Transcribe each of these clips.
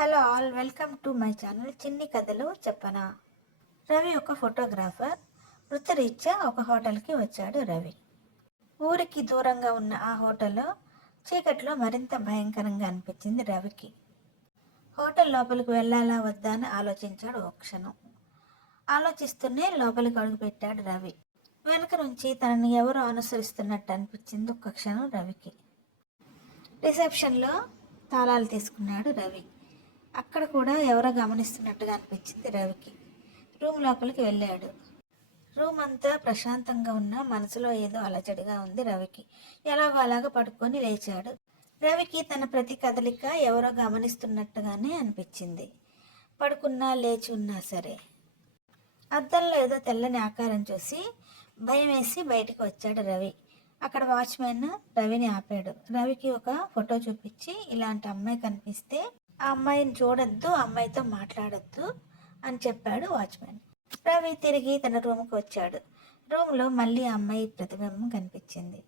Hello all welcome to my channel చిన్ని కథలు చెప్పనా? రవి ఒక ఫోటోగ్రాఫర్ వృత్తిరీత్యా ఒక హోటల్కి వచ్చాడు రవి. ఊరికి దూరంగా ఉన్న ఆ హోటల్లో చీకట్లో మరింత భయంకరంగా అనిపించింది రవికి. హోటల్ లోపలికి వెళ్ళాలా వద్దా అని ఆలోచించాడు ఒక క్షణం. ఆలోచిస్తూనే లోపలికి అడుగుపెట్టాడు రవి. వెనక నుంచి తనని ఎవరో అనుసరిస్తున్నట్టు అనిపించింది ఒక్క క్షణం రవికి. రిసెప్షన్లో తాళాలు తీసుకున్నాడు రవి. అక్కడ కూడా ఎవరో గమనిస్తున్నట్టుగా అనిపించింది రవికి. రూమ్ లోపలికి వెళ్ళాడు. రూమ్ అంతా ప్రశాంతంగా ఉన్న మనసులో ఏదో అలజడిగా ఉంది రవికి. ఎలాగో అలాగ పడుకొని లేచాడు. రవికి తన ప్రతి కదలిక ఎవరో గమనిస్తున్నట్టుగానే అనిపించింది. పడుకున్నా లేచి ఉన్నా సరే. అద్దంలో ఏదో తెల్లని ఆకారం చూసి భయం వేసి బయటికి వచ్చాడు రవి. అక్కడ వాచ్మెన్ రవిని ఆపాడు. రవికి ఒక ఫోటో చూపించి ఇలాంటి అమ్మాయి కనిపిస్తే ఆ అమ్మాయిని చూడొద్దు అమ్మాయితో మాట్లాడొద్దు అని చెప్పాడు వాచ్మెన్. రవి తిరిగి తన రూమ్కి వచ్చాడు. రూమ్లో మళ్ళీ ఆ అమ్మాయి ప్రతిబింబం కనిపించింది.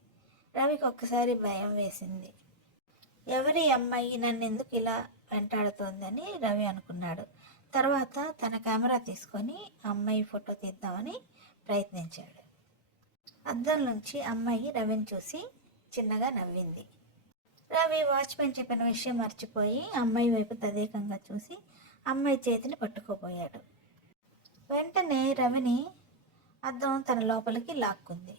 రవికి ఒక్కసారి భయం వేసింది. ఎవరి అమ్మాయి నన్ను ఎందుకు ఇలా వెంటాడుతోందని రవి అనుకున్నాడు. తర్వాత తన కెమెరా తీసుకొని ఆ అమ్మాయి ఫోటో తీద్దామని ప్రయత్నించాడు. అద్దం నుంచి అమ్మాయి రవిని చూసి చిన్నగా నవ్వింది. రవి వాచ్మెన్ చెప్పిన విషయం మర్చిపోయి అమ్మాయి వైపు తదేకంగా చూసి అమ్మాయి చేతిని పట్టుకోబోయాడు. వెంటనే రవిని అద్దం తన లోపలికి లాక్కుంది.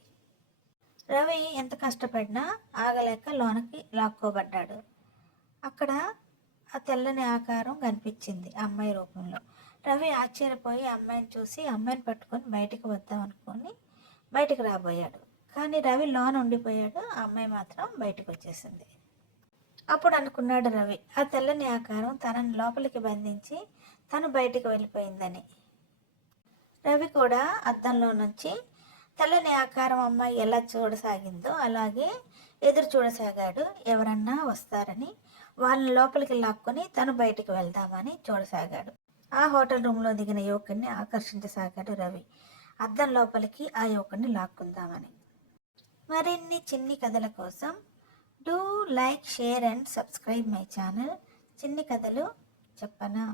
రవి ఎంత కష్టపడినా ఆగలేక లోనకి లాక్కోబడ్డాడు. అక్కడ ఆ తెల్లని ఆకారం కనిపించింది అమ్మాయి రూపంలో. రవి ఆశ్చర్యపోయి అమ్మాయిని చూసి అమ్మాయిని పట్టుకొని బయటికి వద్దాం అనుకొని బయటికి రాబోయాడు. కానీ రవి లోన ఉండిపోయాడు ఆ అమ్మాయి మాత్రం బయటకు వచ్చేసింది అప్పుడు అనుకున్నాడు రవి. ఆ తెల్లని ఆకారం తనని లోపలికి బంధించి తను బయటికి వెళ్ళిపోయిందని. రవి కూడా అద్దంలో నుంచి తెల్లని ఆకారం అమ్మాయి ఎలా చూడసాగిందో అలాగే ఎదురు చూడసాగాడు. ఎవరన్నా వస్తారని వాళ్ళని లోపలికి లాక్కొని తను బయటికి వెళ్దామని చూడసాగాడు. ఆ హోటల్ రూమ్లో దిగిన యువకుడిని ఆకర్షించసాగాడు రవి. అద్దం లోపలికి ఆ యువకుడిని లాక్కుందామని. మరిన్ని చిన్ని కథల కోసం do like share and subscribe my channel చిన్ని కథలు చెప్పనా?